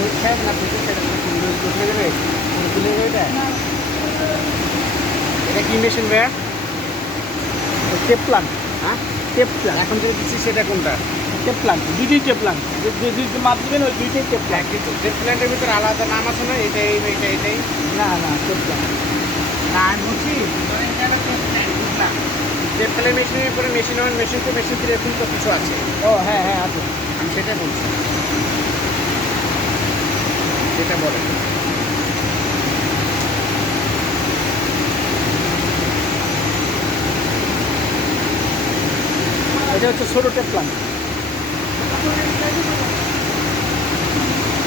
রোহিত সাহেব না প্রতীক সাহেব কোথায় যাবে তুলে যাবে এটা কি মেশিন ভাইয়া? টেপ প্লান্ট, হ্যাঁ, টেপ প্লান্ট, এখন যেটা দিচ্ছি সেটা কোনটা? টেপ প্লান্ট, দুইটাই টেপ প্লান্ট, দুইটা মাপ দেবেন ওই দুইটাই টেপ হ্যাঁ, প্লান্ট। কিন্তু জেট প্ল্যান্টের ভিতরে আলাদা নাম আছে না? এটাই এটাই না না টেপ প্লান্ট। না আমি বলছি বুঝলাম জেট প্ল্যান্ট মেশিনের উপরে machine one machine two machine three এরকম তো কিছু আছে, ও হ্যাঁ হ্যাঁ আছে। আমি সেটাই বলছি। সেটা বলে এটা হচ্ছে ছোটো টেপ প্লান্ট।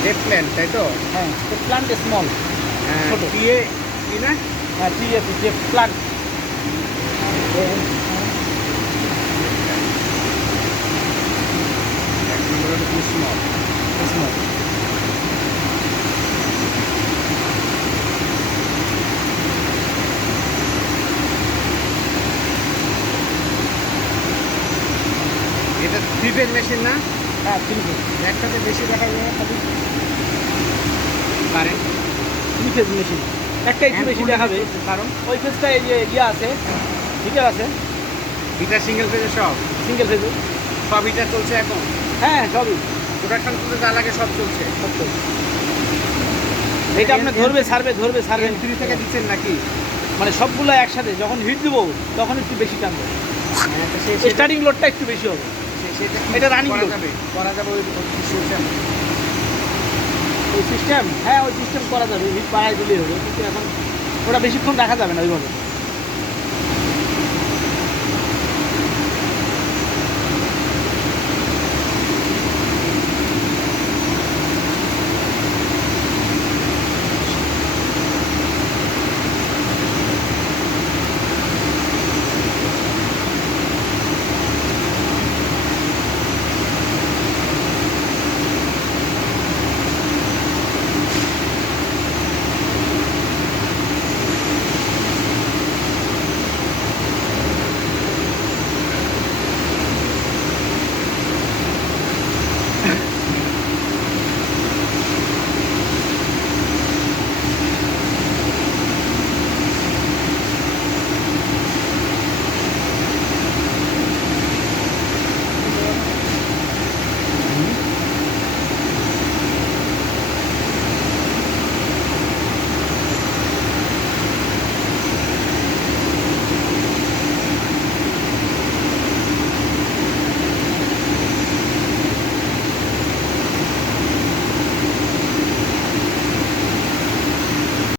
জেট প্ল্যান্ট, তাই তো? হ্যাঁ টেপ প্লান্ট স্মল, ছোট। পিএ কি না? হ্যাঁ টিএপি টেপ প্লান্ট। এক নম্বর হলো স্মল। স্মল। এটা থ্রি ফেজ মেশিন না? হ্যাঁ থ্রি ফেজ। একটাতে বেশি দেখা যায় খালি কারেন্ট। থ্রি ফেজ মেশিন একটা একটু বেশি দেখাবে, কারণ ওই ফেজটা এই যে ইয়ে আছে, হিটার আছে, এটা সিঙ্গেল ফেজে সব সিঙ্গেল ফেজে। সব হিটার চলছে এখন। হ্যাঁ সবই প্রোডাকশন করতে যা লাগে সব চলছে। সত্য। এটা আপনার ধরবে সারবে থ্রি থেকে দিচ্ছেন নাকি? মানে সবগুলো একসাথে যখন হিট দেবো তখন একটু বেশি টানবে, হ্যাঁ, স্টার্টিং লোডটা একটু বেশি হবে। এটা running করা load। যাবে, করা যাবে ওই সিস্টেম। ওই সিস্টেম, হ্যাঁ ওই সিস্টেম করা যাবে, হিট বাড়াই দিলেই হবে, কিন্তু এখন ওটা বেশিক্ষণ রাখা যাবে না ওইভাবে।